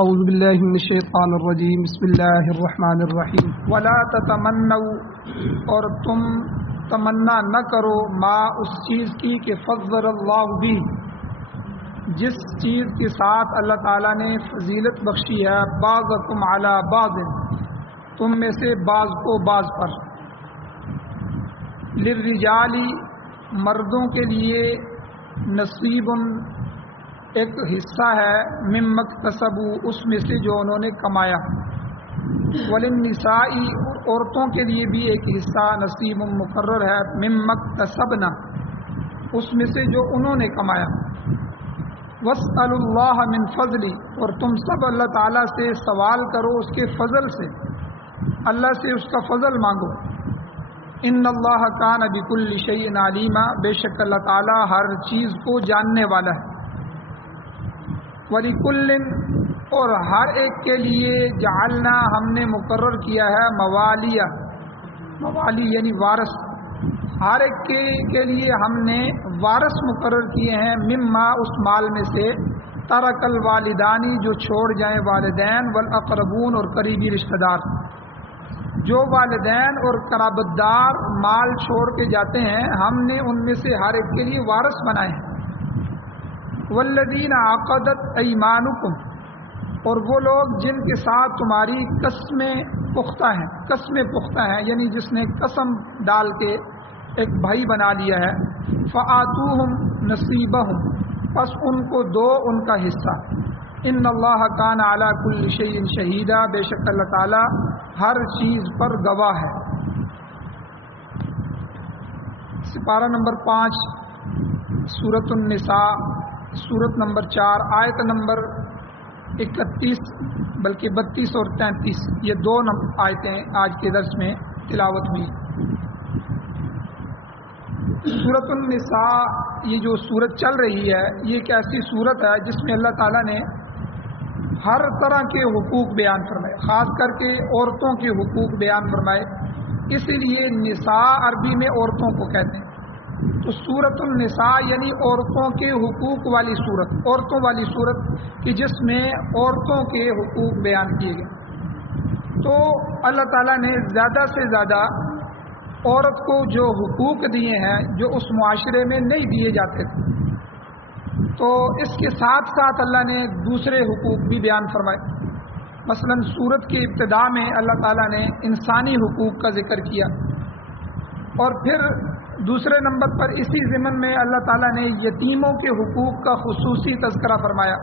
اعوذ باللہ من الشیطان الرجیم بسم اللہ الرحمن الرحیم ولا تتمنوا اور تم تمنا نہ کرو ما اس چیز کی کہ فضل اللہ بھی جس چیز کے ساتھ اللہ تعالیٰ نے فضیلت بخشی ہے بعضکم علی بعض تم میں سے بعض کو بعض پر للرجال مردوں کے لیے نصیب ایک حصہ ہے مما اکتسبوا اس میں سے جو انہوں نے کمایا وللنساء عورتوں کے لیے بھی ایک حصہ نصیب مقرر ہے مما اکتسبنا اس میں سے جو انہوں نے کمایا واسألوا اللہ من فضلی اور تم سب اللہ تعالیٰ سے سوال کرو اس کے فضل سے اللہ سے اس کا فضل مانگو ان اللہ کان بکل شیء علیما بے شک اللہ تعالیٰ ہر چیز کو جاننے والا ہے وَلِكُلٍّ اور ہر ایک کے لیے جعلنا ہم نے مقرر کیا ہے موالی یعنی وارث ہر ایک کے لیے ہم نے وارث مقرر کیے ہیں مما اس مال میں سے ترک الوالدانی جو چھوڑ جائیں والدین والاقربون اور قریبی رشتہ دار جو والدین اور قرابت دار مال چھوڑ کے جاتے ہیں ہم نے ان میں سے ہر ایک کے لیے وارث بنائے ہیں والذین عقدت ایمانکم اور وہ لوگ جن کے ساتھ تمہاری قسمیں پختہ ہیں یعنی جس نے قسم ڈال کے ایک بھائی بنا لیا ہے فآتوہم نصیبہم پس ان کو دو ان کا حصہ ان اللہ کان علی کل شیء شہیدا بے شک اللہ تعالی ہر چیز پر گواہ ہے سپارہ نمبر 5 سورۃ النساء سورت نمبر 4 آیت نمبر 31 بلکہ 32 اور 33 یہ دو آیتیں آج کے درس میں تلاوت ہوئی سورت النساء یہ جو سورت چل رہی ہے یہ ایک ایسی سورت ہے جس میں اللہ تعالیٰ نے ہر طرح کے حقوق بیان فرمائے خاص کر کے عورتوں کے حقوق بیان فرمائے اسی لیے نساء عربی میں عورتوں کو کہتے ہیں تو سورۃ النساء یعنی عورتوں کے حقوق والی صورت کہ جس میں عورتوں کے حقوق بیان کیے گئے تو اللہ تعالیٰ نے زیادہ سے زیادہ عورت کو جو حقوق دیے ہیں جو اس معاشرے میں نہیں دیے جاتے تھے تو اس کے ساتھ ساتھ اللہ نے دوسرے حقوق بھی بیان فرمائے مثلا سورت کی ابتدا میں اللہ تعالیٰ نے انسانی حقوق کا ذکر کیا اور پھر دوسرے نمبر پر اسی ضمن میں اللہ تعالیٰ نے یتیموں کے حقوق کا خصوصی تذکرہ فرمایا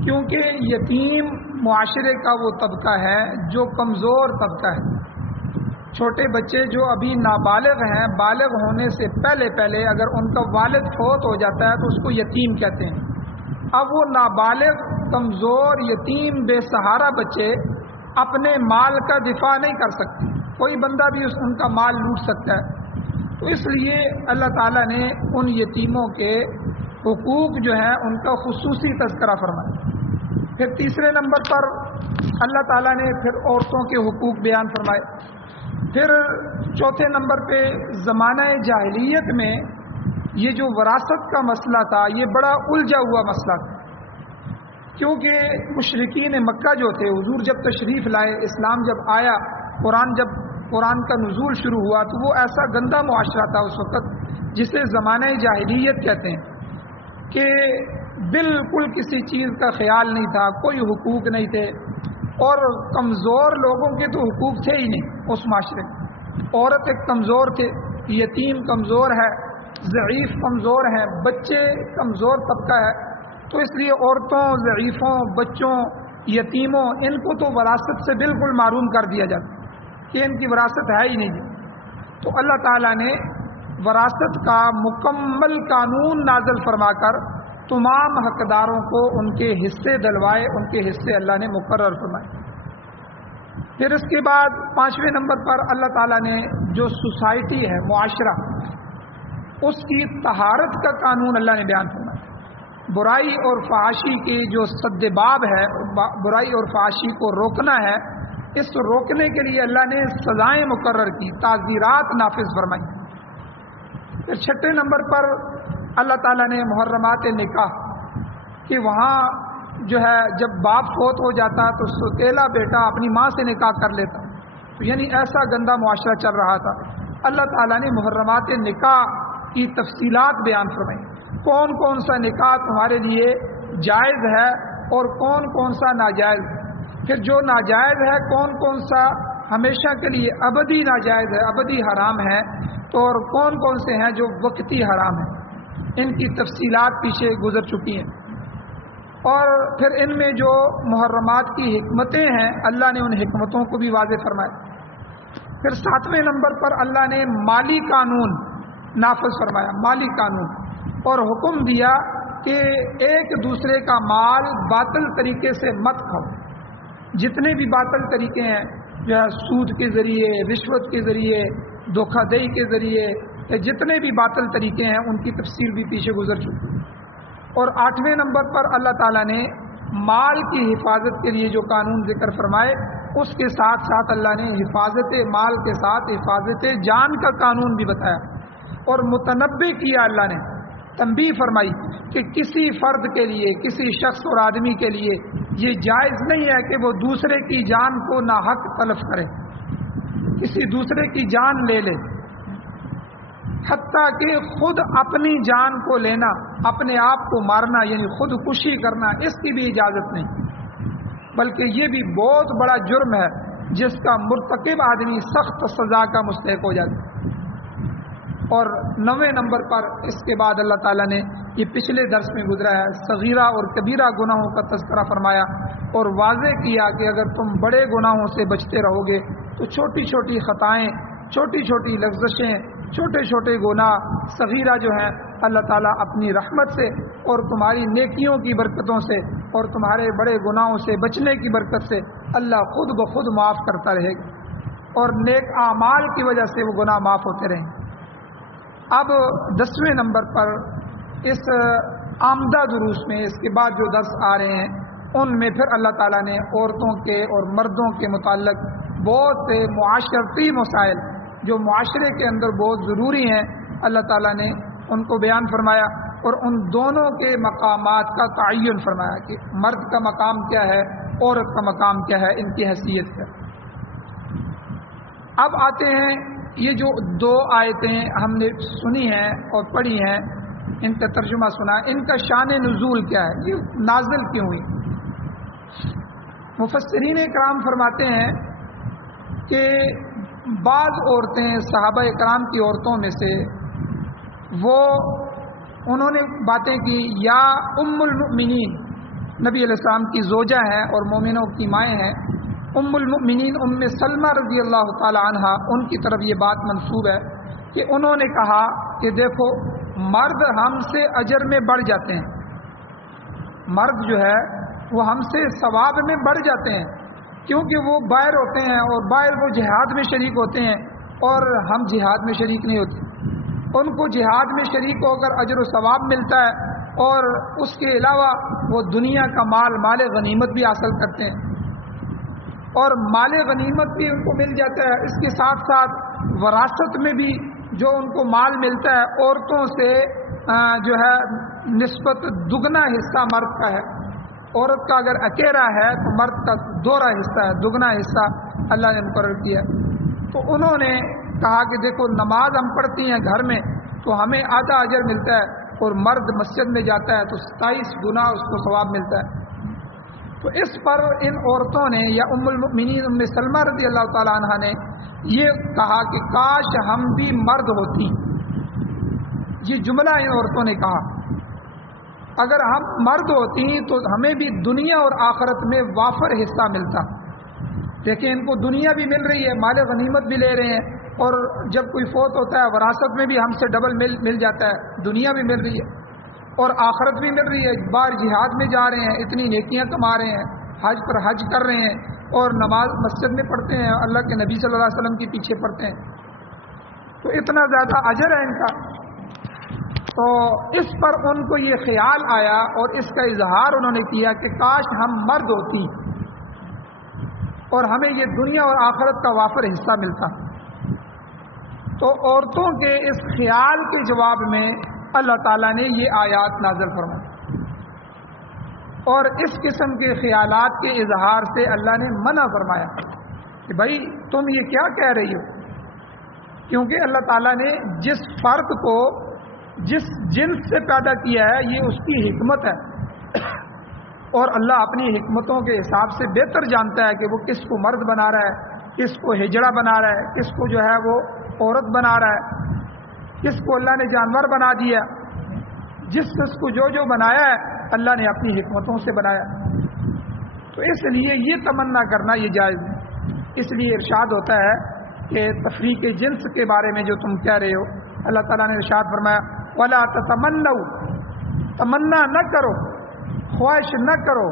کیونکہ یتیم معاشرے کا وہ طبقہ ہے جو کمزور طبقہ ہے چھوٹے بچے جو ابھی نابالغ ہیں بالغ ہونے سے پہلے اگر ان کا والد فوت ہو جاتا ہے تو اس کو یتیم کہتے ہیں اب وہ نابالغ کمزور یتیم بے سہارا بچے اپنے مال کا دفاع نہیں کر سکتے کوئی بندہ بھی ان کا مال لوٹ سکتا ہے تو اس لیے اللہ تعالیٰ نے ان یتیموں کے حقوق جو ہیں ان کا خصوصی تذکرہ فرمایا پھر تیسرے نمبر پر اللہ تعالیٰ نے پھر عورتوں کے حقوق بیان فرمائے پھر چوتھے نمبر پہ زمانہ جاہلیت میں یہ جو وراثت کا مسئلہ تھا یہ بڑا الجھا ہوا مسئلہ تھا کیونکہ مشرکین مکہ جو تھے حضور جب تشریف لائے اسلام جب آیا قرآن کا نزول شروع ہوا تو وہ ایسا گندا معاشرہ تھا اس وقت جسے زمانہ جاہلیت کہتے ہیں کہ بالکل کسی چیز کا خیال نہیں تھا کوئی حقوق نہیں تھے اور کمزور لوگوں کے تو حقوق تھے ہی نہیں اس معاشرے میں عورت ایک کمزور تھے یتیم کمزور ہے ضعیف کمزور ہیں بچے کمزور طبقہ ہے تو اس لیے عورتوں ضعیفوں بچوں یتیموں ان کو تو وراثت سے بالکل محروم کر دیا جاتا کہ ان کی وراثت ہے ہی نہیں تو اللہ تعالیٰ نے وراثت کا مکمل قانون نازل فرما کر تمام حقداروں کو ان کے حصے دلوائے ان کے حصے اللہ نے مقرر فرمائے پھر اس کے بعد 5ویں نمبر پر اللہ تعالیٰ نے جو سوسائٹی ہے معاشرہ اس کی طہارت کا قانون اللہ نے بیان فرمایا برائی اور فحاشی کی جو سد باب ہے برائی اور فحاشی کو روکنا ہے اس روکنے کے لیے اللہ نے سزائیں مقرر کی تعزیرات نافذ فرمائی پھر 6 نمبر پر اللہ تعالیٰ نے محرمات نکاح کہ وہاں جو ہے جب باپ فوت ہو جاتا تو سوتیلا بیٹا اپنی ماں سے نکاح کر لیتا، تو یعنی ایسا گندا معاشرہ چل رہا تھا۔ اللہ تعالیٰ نے محرمات نکاح کی تفصیلات بیان فرمائی، کون کون سا نکاح تمہارے لیے جائز ہے اور کون کون سا ناجائز، پھر جو ناجائز ہے کون کون سا ہمیشہ کے لیے ابدی ناجائز ہے، ابدی حرام ہے، تو اور کون کون سے ہیں جو وقتی حرام ہیں، ان کی تفصیلات پیچھے گزر چکی ہیں۔ اور پھر ان میں جو محرمات کی حکمتیں ہیں اللہ نے ان حکمتوں کو بھی واضح فرمایا۔ پھر 7ویں نمبر پر اللہ نے مالی قانون نافذ فرمایا، مالی قانون، اور حکم دیا کہ ایک دوسرے کا مال باطل طریقے سے مت کھاؤ۔ جتنے بھی باطل طریقے ہیں، جو ہے سود کے ذریعے، رشوت کے ذریعے، دھوکہ دہی کے ذریعے، جتنے بھی باطل طریقے ہیں ان کی تفصیل بھی پیچھے گزر چکی۔ اور 8ویں نمبر پر اللہ تعالیٰ نے مال کی حفاظت کے لیے جو قانون ذکر فرمائے، اس کے ساتھ ساتھ اللہ نے حفاظت مال کے ساتھ حفاظت جان کا قانون بھی بتایا، اور متنبع کیا اللہ نے، تنبیہ فرمائی کہ کسی فرد کے لیے، کسی شخص اور آدمی کے لیے یہ جائز نہیں ہے کہ وہ دوسرے کی جان کو ناحق تلف کرے، کسی دوسرے کی جان لے لے، حتیٰ کہ خود اپنی جان کو لینا، اپنے آپ کو مارنا یعنی خودکشی کرنا، اس کی بھی اجازت نہیں، بلکہ یہ بھی بہت بڑا جرم ہے جس کا مرتکب آدمی سخت سزا کا مستحق ہو جاتا ہے۔ اور 9ویں نمبر پر اس کے بعد اللہ تعالیٰ نے یہ پچھلے درس میں گزرا ہے، صغیرہ اور کبیرہ گناہوں کا تذکرہ فرمایا اور واضح کیا کہ اگر تم بڑے گناہوں سے بچتے رہو گے تو چھوٹی چھوٹی خطائیں، چھوٹی چھوٹی لغزشیں، چھوٹے چھوٹے گناہ صغیرہ جو ہیں اللہ تعالیٰ اپنی رحمت سے اور تمہاری نیکیوں کی برکتوں سے اور تمہارے بڑے گناہوں سے بچنے کی برکت سے اللہ خود بخود معاف کرتا رہے گا، اور نیک اعمال کی وجہ سے وہ گناہ معاف ہوتے رہیں گے۔ اب 10ویں نمبر پر اس آمدہ دروس میں، اس کے بعد جو درس آ رہے ہیں ان میں پھر اللہ تعالیٰ نے عورتوں کے اور مردوں کے متعلق بہت سے معاشرتی مسائل جو معاشرے کے اندر بہت ضروری ہیں اللہ تعالیٰ نے ان کو بیان فرمایا، اور ان دونوں کے مقامات کا تعین فرمایا کہ مرد کا مقام کیا ہے، عورت کا مقام کیا ہے، ان کی حیثیت کیا۔ اب آتے ہیں یہ جو 2 آیتیں ہم نے سنی ہیں اور پڑھی ہیں، ان کا ترجمہ سنا، ان کا شان نزول کیا ہے، یہ نازل کیوں ہوئی۔ مفسرین کرام فرماتے ہیں کہ بعض عورتیں صحابہ کرام کی عورتوں میں سے وہ انہوں نے باتیں کی، یا ام المؤمنین نبی علیہ السلام کی زوجہ ہیں اور مومنوں کی مائیں ہیں، ام المؤمنین ام سلمہ رضی اللہ تعالی عنہا، ان کی طرف یہ بات منسوب ہے کہ انہوں نے کہا کہ دیکھو مرد ہم سے اجر میں بڑھ جاتے ہیں، مرد جو ہے وہ ہم سے ثواب میں بڑھ جاتے ہیں، کیونکہ وہ باہر ہوتے ہیں اور باہر وہ جہاد میں شریک ہوتے ہیں اور ہم جہاد میں شریک نہیں ہوتے، ان کو جہاد میں شریک ہو کر اجر و ثواب ملتا ہے، اور اس کے علاوہ وہ دنیا کا مال غنیمت بھی حاصل کرتے ہیں، اور مال غنیمت بھی ان کو مل جاتا ہے، اس کے ساتھ ساتھ وراثت میں بھی جو ان کو مال ملتا ہے عورتوں سے جو ہے نسبت دگنا حصہ مرد کا ہے، عورت کا اگر اکیلا ہے تو مرد کا دوہرا حصہ ہے، دگنا حصہ اللہ نے مقرر کیا۔ تو انہوں نے کہا کہ دیکھو نماز ہم پڑھتی ہیں گھر میں تو ہمیں آدھا اجر ملتا ہے، اور مرد مسجد میں جاتا ہے تو 27 گنا اس کو ثواب ملتا ہے۔ تو اس پر ان عورتوں نے، یا ام المؤمنین ام سلمہ رضی اللہ تعالی عنہ نے یہ کہا کہ کاش ہم بھی مرد ہوتی، یہ جملہ ان عورتوں نے کہا، اگر ہم مرد ہوتی تو ہمیں بھی دنیا اور آخرت میں وافر حصہ ملتا۔ دیکھیں ان کو دنیا بھی مل رہی ہے، مال غنیمت بھی لے رہے ہیں، اور جب کوئی فوت ہوتا ہے وراثت میں بھی ہم سے ڈبل مل جاتا ہے، دنیا بھی مل رہی ہے اور آخرت بھی مل رہی ہے، بار جہاد میں جا رہے ہیں، اتنی نیکیاں کما رہے ہیں، حج پر حج کر رہے ہیں، اور نماز مسجد میں پڑھتے ہیں، اللہ کے نبی صلی اللہ علیہ وسلم کے پیچھے پڑھتے ہیں، تو اتنا زیادہ اجر ہے ان کا۔ تو اس پر ان کو یہ خیال آیا اور اس کا اظہار انہوں نے کیا کہ کاش ہم مرد ہوتی اور ہمیں یہ دنیا اور آخرت کا وافر حصہ ملتا۔ تو عورتوں کے اس خیال کے جواب میں اللہ تعالیٰ نے یہ آیات نازل فرمائی۔ اور اس قسم کے خیالات کے اظہار سے اللہ نے منع فرمایا کہ بھائی تم یہ کیا کہہ رہی ہو، کیونکہ اللہ تعالیٰ نے جس فرد کو جس جنس سے پیدا کیا ہے یہ اس کی حکمت ہے، اور اللہ اپنی حکمتوں کے حساب سے بہتر جانتا ہے کہ وہ کس کو مرد بنا رہا ہے، کس کو ہجڑا بنا رہا ہے، کس کو جو ہے وہ عورت بنا رہا ہے، کس کو اللہ نے جانور بنا دیا، جس کو جو بنایا ہے اللہ نے اپنی حکمتوں سے بنایا۔ تو اس لیے یہ تمنا کرنا یہ جائز ہے۔ اس لیے ارشاد ہوتا ہے کہ تفریق جنس کے بارے میں جو تم کہہ رہے ہو، اللہ تعالیٰ نے ارشاد فرمایا وَلَا تَتَمَنَّوْا، تمنا نہ کرو، خواہش نہ کرو،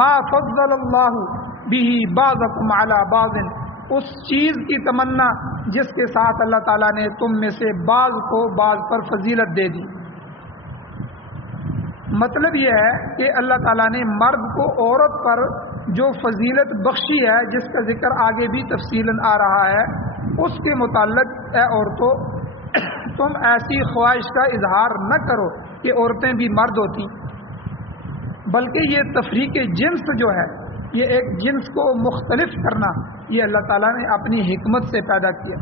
ما فضل اللہ بِهِ بَعْضَكُمْ عَلَى بَعْضٍ، اس چیز کی تمنا جس کے ساتھ اللہ تعالیٰ نے تم میں سے بعض کو بعض پر فضیلت دے دی۔ مطلب یہ ہے کہ اللہ تعالیٰ نے مرد کو عورت پر جو فضیلت بخشی ہے، جس کا ذکر آگے بھی تفصیلاً آ رہا ہے، اس کے متعلق اے عورتوں تم ایسی خواہش کا اظہار نہ کرو کہ عورتیں بھی مرد ہوتی، بلکہ یہ تفریق جنس جو ہے، یہ ایک جنس کو مختلف کرنا، یہ اللہ تعالیٰ نے اپنی حکمت سے پیدا کیا،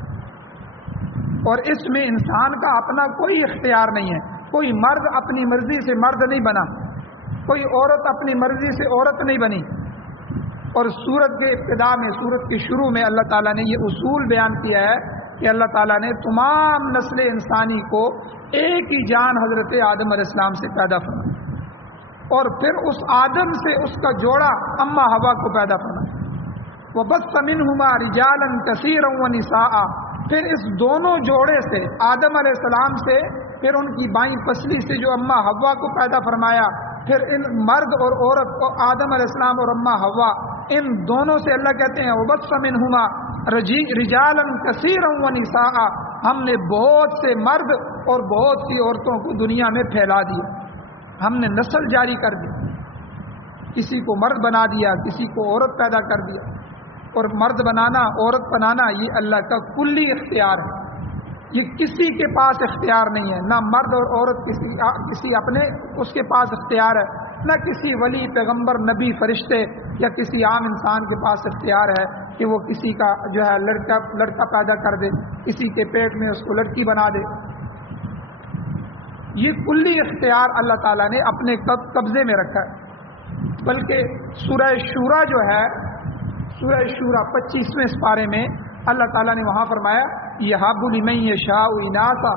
اور اس میں انسان کا اپنا کوئی اختیار نہیں ہے۔ کوئی مرد اپنی مرضی سے مرد نہیں بنا، کوئی عورت اپنی مرضی سے عورت نہیں بنی۔ اور سورت کے ابتدا میں، سورت کے شروع میں اللہ تعالیٰ نے یہ اصول بیان کیا ہے کہ اللہ تعالیٰ نے تمام نسل انسانی کو ایک ہی جان حضرت آدم علیہ السلام سے پیدا فرمایا، اور پھر اس آدم سے اس کا جوڑا اما حوا کو پیدا فرمایا۔ وَبَثَّ مِنْهُمَا رِجَالًا كَثِيرًا وَنِسَاءً، پھر اس دونوں جوڑے سے آدم علیہ السلام سے، پھر ان کی بائیں پسلی سے جو اما حوا کو پیدا فرمایا، پھر ان مرد اور عورت کو آدم علیہ السلام اور اما حوا، ان دونوں سے اللہ کہتے ہیں وَبَثَّ مِنْهُمَا رِجَالًا كَثِيرًا وَنِسَاءً، ہم نے بہت سے مرد اور بہت سی عورتوں کو دنیا میں پھیلا دیا، ہم نے نسل جاری کر دی، کسی کو مرد بنا دیا، کسی کو عورت پیدا کر دیا۔ اور مرد بنانا عورت بنانا یہ اللہ کا کلی اختیار ہے، یہ کسی کے پاس اختیار نہیں ہے، نہ مرد اور عورت کسی اپنے اس کے پاس اختیار ہے، نہ کسی ولی پیغمبر نبی فرشتے یا کسی عام انسان کے پاس اختیار ہے کہ وہ کسی کا جو ہے لڑکا پیدا کر دے، کسی کے پیٹ میں اس کو لڑکی بنا دے۔ یہ کلی اختیار اللہ تعالیٰ نے اپنے قبضے میں رکھا ہے۔ بلکہ سورہ شورا جو ہے، سورہ شورا 25ویں سپارے میں اللہ تعالیٰ نے وہاں فرمایا یَهَبُ لِمَن يَشَاءُ إِنَاثًا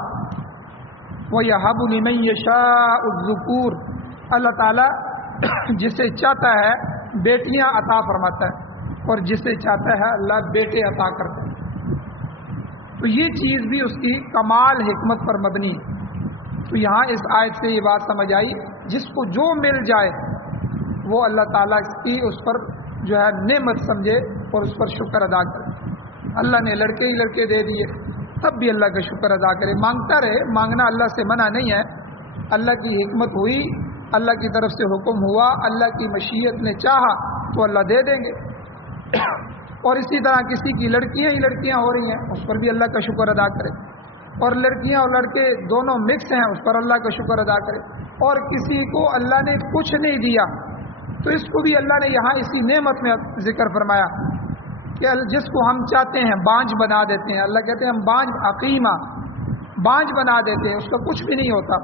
وَيَهَبُ لِمَن يَشَاءُ الذُّكُورَ، اللہ تعالیٰ جسے چاہتا ہے بیٹیاں عطا فرماتا ہے، اور جسے چاہتا ہے اللہ بیٹے عطا کرتا ہے۔ تو یہ چیز بھی اس کی کمال حکمت پر مبنی ہے۔ تو یہاں اس آیت سے یہ بات سمجھ آئی، جس کو جو مل جائے وہ اللہ تعالیٰ کی اس پر جو ہے نعمت سمجھے اور اس پر شکر ادا کرے۔ اللہ نے لڑکے ہی لڑکے دے دیے تب بھی اللہ کا شکر ادا کرے، مانگتا رہے، مانگنا اللہ سے منع نہیں ہے، اللہ کی حکمت ہوئی، اللہ کی طرف سے حکم ہوا، اللہ کی مشیت نے چاہا تو اللہ دے دیں گے۔ اور اسی طرح کسی کی لڑکیاں ہی لڑکیاں ہو رہی ہیں، اس پر بھی اللہ کا شکر ادا کرے، اور لڑکیاں اور لڑکے دونوں مکس ہیں، اس پر اللہ کا شکر ادا کرے۔ اور کسی کو اللہ نے کچھ نہیں دیا تو اس کو بھی اللہ نے یہاں اسی نعمت میں ذکر فرمایا کہ جس کو ہم چاہتے ہیں بانجھ بنا دیتے ہیں، اللہ کہتے ہیں ہم بانجھ عقیمہ بانجھ بنا دیتے ہیں، اس کا کچھ بھی نہیں ہوتا۔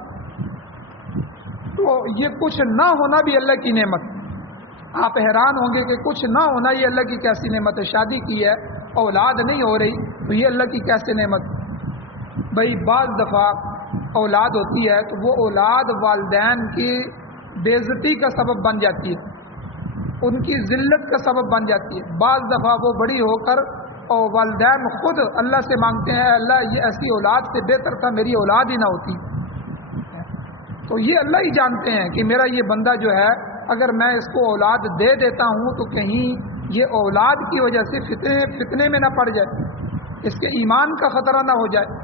تو یہ کچھ نہ ہونا بھی اللہ کی نعمت۔ آپ حیران ہوں گے کہ کچھ نہ ہونا یہ اللہ کی کیسی نعمت ہے۔ شادی کی ہے، اولاد نہیں ہو رہی، تو یہ اللہ کی کیسے نعمت۔ بھائی بعض دفعہ اولاد ہوتی ہے تو وہ اولاد والدین کی بے عزتی کا سبب بن جاتی ہے، ان کی ذلت کا سبب بن جاتی ہے۔ بعض دفعہ وہ بڑی ہو کر اور والدین خود اللہ سے مانگتے ہیں اللہ یہ ایسی اولاد سے بہتر تھا میری اولاد ہی نہ ہوتی۔ تو یہ اللہ ہی جانتے ہیں کہ میرا یہ بندہ جو ہے اگر میں اس کو اولاد دے دیتا ہوں تو کہیں یہ اولاد کی وجہ سے فتنے میں نہ پڑ جائے، اس کے ایمان کا خطرہ نہ ہو جائے۔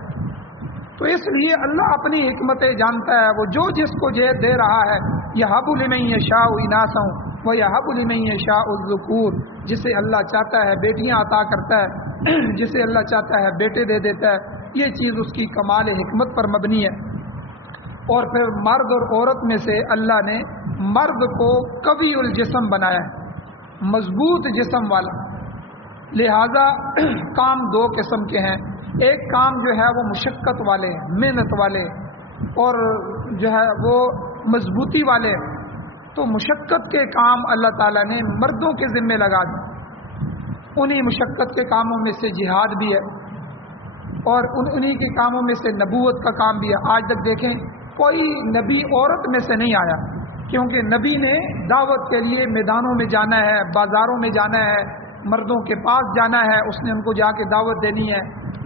تو اس لیے اللہ اپنی حکمتیں جانتا ہے، وہ جو جس کو دے رہا ہے۔ یَهَبُ لِمَن يَشَاءُ إِنَاثًا وَيَهَبُ لِمَن يَشَاءُ الذُّكُورَ، جسے اللہ چاہتا ہے بیٹیاں عطا کرتا ہے، جسے اللہ چاہتا ہے بیٹے دے دیتا ہے۔ یہ چیز اس کی کمال حکمت پر مبنی ہے۔ اور پھر مرد اور عورت میں سے اللہ نے مرد کو قوی الجسم بنایا ہے, مضبوط جسم والا. لہذا کام دو قسم کے ہیں. ایک کام جو ہے وہ مشقت والے, محنت والے, اور جو ہے وہ مضبوطی والے. تو مشقت کے کام اللہ تعالیٰ نے مردوں کے ذمے لگا دی. انہی مشقت کے کاموں میں سے جہاد بھی ہے, اور انہی کے کاموں میں سے نبوت کا کام بھی ہے. آج تک دیکھیں کوئی نبی عورت میں سے نہیں آیا, کیونکہ نبی نے دعوت کے لیے میدانوں میں جانا ہے, بازاروں میں جانا ہے, مردوں کے پاس جانا ہے. اس نے ان کو جا کے دعوت دینی ہے,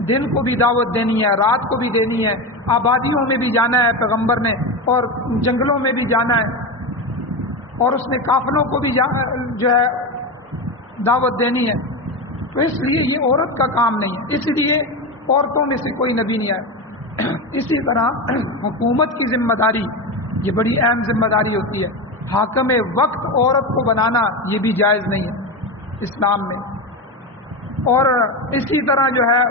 دن کو بھی دعوت دینی ہے, رات کو بھی دینی ہے, آبادیوں میں بھی جانا ہے پیغمبر نے, اور جنگلوں میں بھی جانا ہے, اور اس نے قافلوں کو بھی جو ہے دعوت دینی ہے. تو اس لیے یہ عورت کا کام نہیں ہے, اس لیے عورتوں میں سے کوئی نبی نہیں آیا. اسی طرح حکومت کی ذمہ داری یہ بڑی اہم ذمہ داری ہوتی ہے. حاکم وقت عورت کو بنانا یہ بھی جائز نہیں ہے اسلام میں. اور اسی طرح جو ہے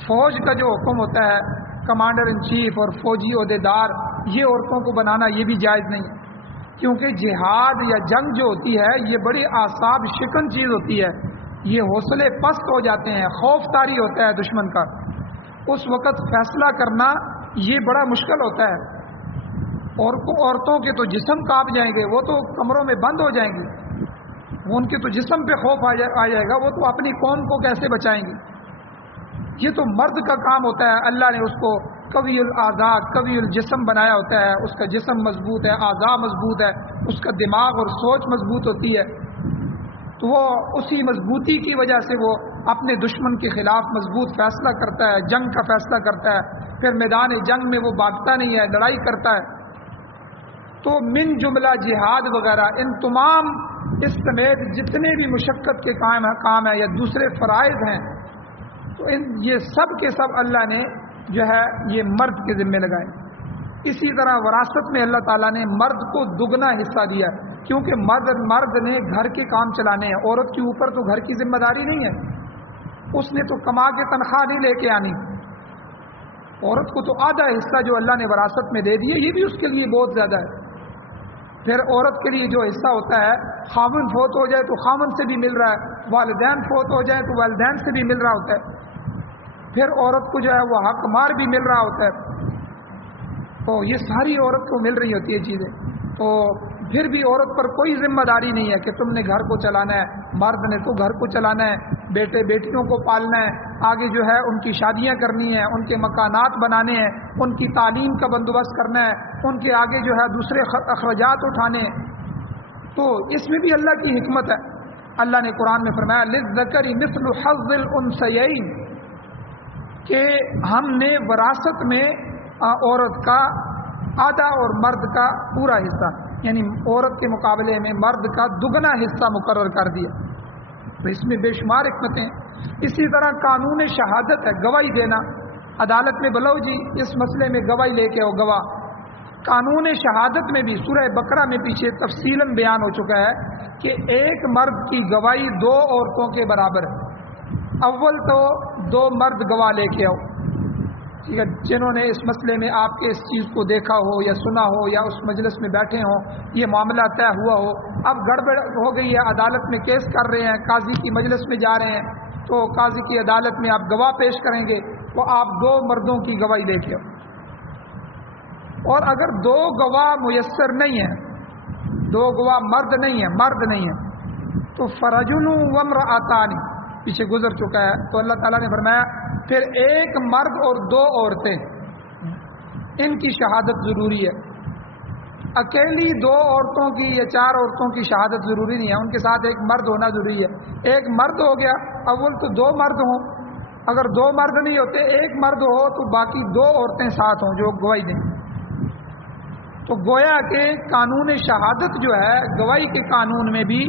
فوج کا جو حکم ہوتا ہے, کمانڈر ان چیف اور فوجی عہدیدار, یہ عورتوں کو بنانا یہ بھی جائز نہیں ہے. کیونکہ جہاد یا جنگ جو ہوتی ہے یہ بڑی اعصاب شکن چیز ہوتی ہے. یہ حوصلے پست ہو جاتے ہیں, خوف طاری ہوتا ہے دشمن کا. اس وقت فیصلہ کرنا یہ بڑا مشکل ہوتا ہے. اور عورتوں کے تو جسم کانپ جائیں گے, وہ تو کمروں میں بند ہو جائیں گی, ان کے تو جسم پہ خوف آ جائے گا, وہ تو اپنی قوم کو کیسے بچائیں گی. یہ تو مرد کا کام ہوتا ہے. اللہ نے اس کو قوی الاعضاء, قوی الجسم بنایا ہوتا ہے. اس کا جسم مضبوط ہے, اعضاء مضبوط ہے, اس کا دماغ اور سوچ مضبوط ہوتی ہے. تو وہ اسی مضبوطی کی وجہ سے وہ اپنے دشمن کے خلاف مضبوط فیصلہ کرتا ہے, جنگ کا فیصلہ کرتا ہے. پھر میدان جنگ میں وہ بھاگتا نہیں ہے, لڑائی کرتا ہے. تو من جملہ جہاد وغیرہ, ان تمام اس سمیت جتنے بھی مشقت کے کام ہیں یا دوسرے فرائض ہیں, تو یہ سب کے سب اللہ نے جو ہے یہ مرد کے ذمے لگائے. اسی طرح وراثت میں اللہ تعالیٰ نے مرد کو دگنا حصہ دیا, کیونکہ مرد نے گھر کے کام چلانے ہیں. عورت کے اوپر تو گھر کی ذمہ داری نہیں ہے, اس نے تو کما کے تنخواہ نہیں لے کے آنی. عورت کو تو آدھا حصہ جو اللہ نے وراثت میں دے دیے, یہ بھی اس کے لیے بہت زیادہ ہے. پھر عورت کے لیے جو حصہ ہوتا ہے, خاوند فوت ہو جائے تو خاوند سے بھی مل رہا ہے, والدین فوت ہو جائے تو والدین سے بھی مل رہا ہوتا ہے. پھر عورت کو جو ہے وہ حق مار بھی مل رہا ہوتا ہے. تو یہ ساری عورت کو مل رہی ہوتی ہے چیزیں. تو پھر بھی عورت پر کوئی ذمہ داری نہیں ہے کہ تم نے گھر کو چلانا ہے. مرد نے تو گھر کو چلانا ہے, بیٹے بیٹیوں کو پالنا ہے, آگے جو ہے ان کی شادیاں کرنی ہیں, ان کے مکانات بنانے ہیں, ان کی تعلیم کا بندوبست کرنا ہے, ان کے آگے جو ہے دوسرے اخراجات اٹھانے ہیں. تو اس میں بھی اللہ کی حکمت ہے. اللہ نے قرآن میں فرمایا للذکر مثل حظ الانثیین, کہ ہم نے وراثت میں عورت کا آدھا اور مرد کا پورا حصہ, یعنی عورت کے مقابلے میں مرد کا دگنا حصہ مقرر کر دیا. تو اس میں بے شمار حکمتیں. اسی طرح قانون شہادت ہے, گواہی دینا. عدالت میں بلاؤ جی اس مسئلے میں گواہی لے کے آؤ گواہ. قانون شہادت میں بھی سورہ بقرہ میں پیچھے تفصیلاً بیان ہو چکا ہے کہ ایک مرد کی گواہی دو عورتوں کے برابر ہے. اول تو دو مرد گواہ لے کے آؤ, ٹھیک ہے, جنہوں نے اس مسئلے میں آپ کے اس چیز کو دیکھا ہو یا سنا ہو یا اس مجلس میں بیٹھے ہوں, یہ معاملہ طے ہوا ہو. اب گڑبڑ ہو گئی ہے, عدالت میں کیس کر رہے ہیں, قاضی کی مجلس میں جا رہے ہیں, تو قاضی کی عدالت میں آپ گواہ پیش کریں گے, تو آپ دو مردوں کی گواہی لے کے آؤ. اور اگر دو گواہ میسر نہیں ہیں, دو گواہ مرد نہیں ہیں, تو فرجل وامرأتان پیچھے گزر چکا ہے. تو اللہ تعالیٰ نے فرمایا پھر ایک مرد اور دو عورتیں, ان کی شہادت ضروری ہے. اکیلی دو عورتوں کی یا چار عورتوں کی شہادت ضروری نہیں ہے, ان کے ساتھ ایک مرد ہونا ضروری ہے. ایک مرد ہو گیا, اول تو دو مرد ہوں, اگر دو مرد نہیں ہوتے ایک مرد ہو تو باقی دو عورتیں ساتھ ہوں جو گواہی دیں. تو گویا کہ قانون شہادت جو ہے گواہی کے قانون میں بھی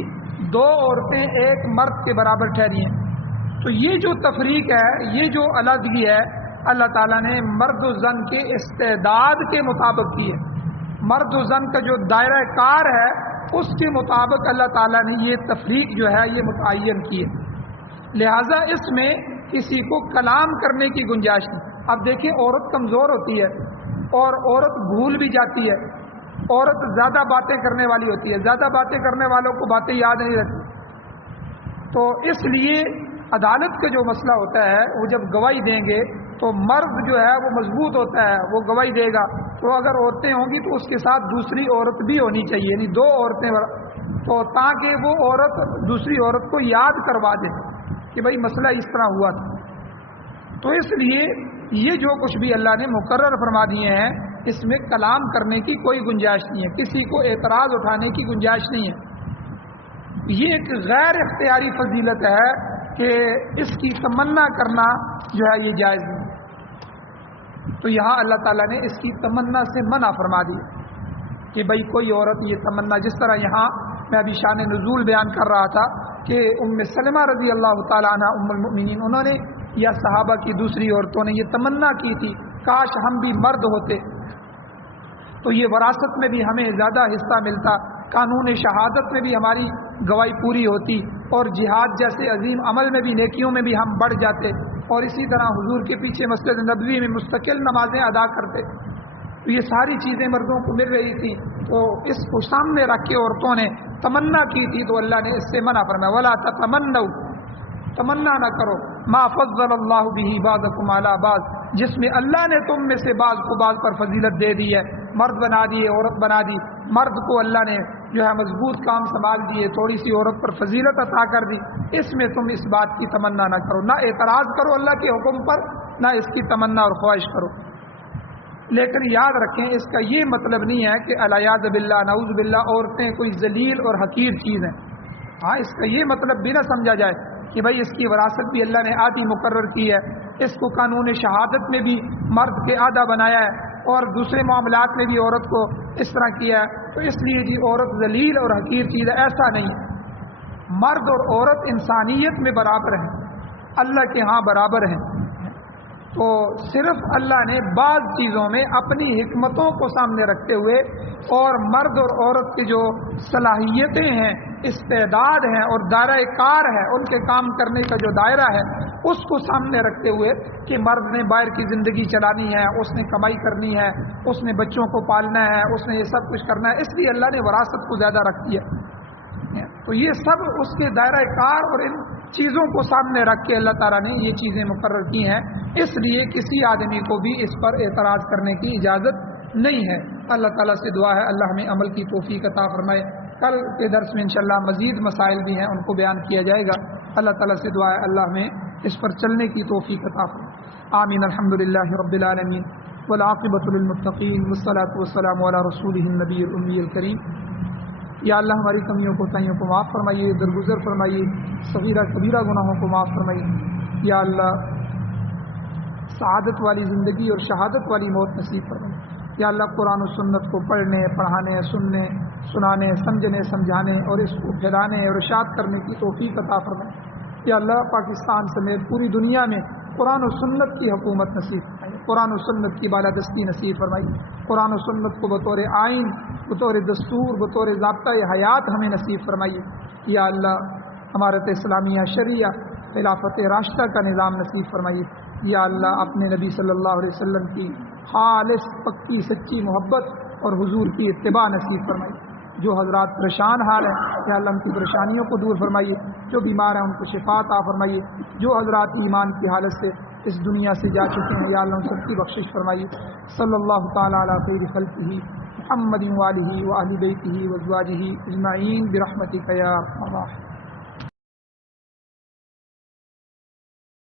دو عورتیں ایک مرد کے برابر ٹھہری ہیں. تو یہ جو تفریق ہے, یہ جو علیحدگی ہے, اللہ تعالیٰ نے مرد و زن کے استعداد کے مطابق کی ہے. مرد و زن کا جو دائرہ کار ہے اس کے مطابق اللہ تعالیٰ نے یہ تفریق جو ہے یہ متعین کی ہے. لہٰذا اس میں کسی کو کلام کرنے کی گنجائش نہیں. اب دیکھیں عورت کمزور ہوتی ہے اور عورت بھول بھی جاتی ہے, عورت زیادہ باتیں کرنے والی ہوتی ہے، زیادہ باتیں کرنے والوں کو باتیں یاد نہیں رہتی، تو اس لیے عدالت کا جو مسئلہ ہوتا ہے وہ جب گواہی دیں گے تو مرد جو ہے وہ مضبوط ہوتا ہے، وہ گواہی دے گا، تو اگر عورتیں ہوں گی تو اس کے ساتھ دوسری عورت بھی ہونی چاہیے، یعنی دو عورتیں، تو تاکہ وہ عورت دوسری عورت کو یاد کروا دے کہ بھائی مسئلہ اس طرح ہوا تھا۔ تو اس لیے یہ جو کچھ بھی اللہ نے مقرر فرما دیے ہیں اس میں کلام کرنے کی کوئی گنجائش نہیں ہے، کسی کو اعتراض اٹھانے کی گنجائش نہیں ہے۔ یہ ایک غیر اختیاری فضیلت ہے کہ اس کی تمنا کرنا جو ہے یہ جائز نہیں، تو یہاں اللہ تعالیٰ نے اس کی تمنا سے منع فرما دی کہ بھائی کوئی عورت یہ تمنا، جس طرح یہاں میں ابھی شان نزول بیان کر رہا تھا کہ ام سلمہ رضی اللہ تعالیٰ عنہ ام المؤمنین، انہوں نے یا صحابہ کی دوسری عورتوں نے یہ تمنا کی تھی کاش ہم بھی مرد ہوتے تو یہ وراثت میں بھی ہمیں زیادہ حصہ ملتا، قانون شہادت میں بھی ہماری گواہی پوری ہوتی، اور جہاد جیسے عظیم عمل میں بھی، نیکیوں میں بھی ہم بڑھ جاتے، اور اسی طرح حضور کے پیچھے مسجد نبوی میں مستقل نمازیں ادا کرتے۔ تو یہ ساری چیزیں مردوں کو مل رہی تھی، تو اس کو سامنے رکھ کے عورتوں نے تمنا کی تھی، تو اللہ نے اس سے منع فرمایا ولا تتمنوا، تمنا نہ کرو ما فضل اللہ بہ بعضکم علی بعض، جس میں اللہ نے تم میں سے بعض کو بعض پر فضیلت دے دی ہے، مرد بنا دیے، عورت بنا دی، مرد کو اللہ نے جو ہے مضبوط کام سنبھال دیے، تھوڑی سی عورت پر فضیلت عطا کر دی، اس میں تم اس بات کی تمنا نہ کرو، نہ اعتراض کرو اللہ کے حکم پر، نہ اس کی تمنا اور خواہش کرو۔ لیکن یاد رکھیں اس کا یہ مطلب نہیں ہے کہ الیاذ باللہ نعوذ باللہ عورتیں کوئی ذلیل اور حقیر چیز ہیں، ہاں اس کا یہ مطلب بھی نہ سمجھا جائے کہ بھائی اس کی وراثت بھی اللہ نے آدھی مقرر کی ہے، اس کو قانون شہادت میں بھی مرد کے آدھا بنایا ہے، اور دوسرے معاملات میں بھی عورت کو اس طرح کیا ہے، تو اس لیے جی عورت ذلیل اور حقیر چیز ہے، ایسا نہیں۔ مرد اور عورت انسانیت میں برابر ہیں، اللہ کے ہاں برابر ہیں، تو صرف اللہ نے بعض چیزوں میں اپنی حکمتوں کو سامنے رکھتے ہوئے اور مرد اور عورت کی جو صلاحیتیں ہیں، استعداد ہیں اور دائرہ کار ہے، ان کے کام کرنے کا جو دائرہ ہے اس کو سامنے رکھتے ہوئے کہ مرد نے باہر کی زندگی چلانی ہے، اس نے کمائی کرنی ہے، اس نے بچوں کو پالنا ہے، اس نے یہ سب کچھ کرنا ہے، اس لیے اللہ نے وراثت کو زیادہ رکھی ہے، تو یہ سب اس کے دائرہ کار اور ان چیزوں کو سامنے رکھ کے اللہ تعالیٰ نے یہ چیزیں مقرر کی ہیں، اس لیے کسی آدمی کو بھی اس پر اعتراض کرنے کی اجازت نہیں ہے۔ اللہ تعالیٰ سے دعا ہے اللہ ہمیں عمل کی توفیق عطا فرمائے۔ کل کے درس میں انشاءاللہ مزید مسائل بھی ہیں، ان کو بیان کیا جائے گا۔ اللہ تعالیٰ سے دعا ہے اللہ ہمیں اس پر چلنے کی توفیق عطا فرمائے۔ آمین۔ الحمدللہ رب العالمین والعاقبۃ للمتقین والصلاۃ والسلام علی رسولہ النبی الامی الکریم۔ یا اللہ ہماری کمیوں کو تائیوں کو معاف فرمائیے، درگزر فرمائیے، صغیرہ کبیرہ گناہوں کو معاف فرمائیے۔ یا اللہ سعادت والی زندگی اور شہادت والی موت نصیب فرمائیے۔ یا اللہ قرآن و سنت کو پڑھنے، پڑھانے، سننے، سنانے، سمجھنے، سمجھانے اور اس کو پھیلانے اور ارشاد کرنے کی توفیق عطا فرمائے۔ یا اللہ پاکستان سمیت پوری دنیا میں قرآن و سنت کی حکومت نصیب فرمائیے، قرآن و سنت کی بالادستی نصیب فرمائیے، قرآن و سنت کو بطور آئین، بطور دستور، بطور ضابطۂ حیات ہمیں نصیب فرمائیے۔ یا اللہ امارت اسلامیہ شریعہ خلافت راشدہ کا نظام نصیب فرمائیے۔ یا اللہ اپنے نبی صلی اللہ علیہ وسلم کی خالص پکی سچی محبت اور حضور کی اتباع نصیب فرمائیے۔ جو حضرات پریشان حال ہیں یا اللہ ان کی پریشانیوں کو دور فرمائیے، جو بیمار ہیں ان کو شفا عطا فرمائیے، جو حضرات ایمان کی حالت سے اس دنیا سے جا چکے ہیں یا اللہ ان سب کی بخشش فرمائیے۔ صلی اللہ تعالیٰ علی خیر خلقہ محمد وآلہ وآل بیتہ وازواجہ اجمعین برحمتک یا ارحم الراحمین۔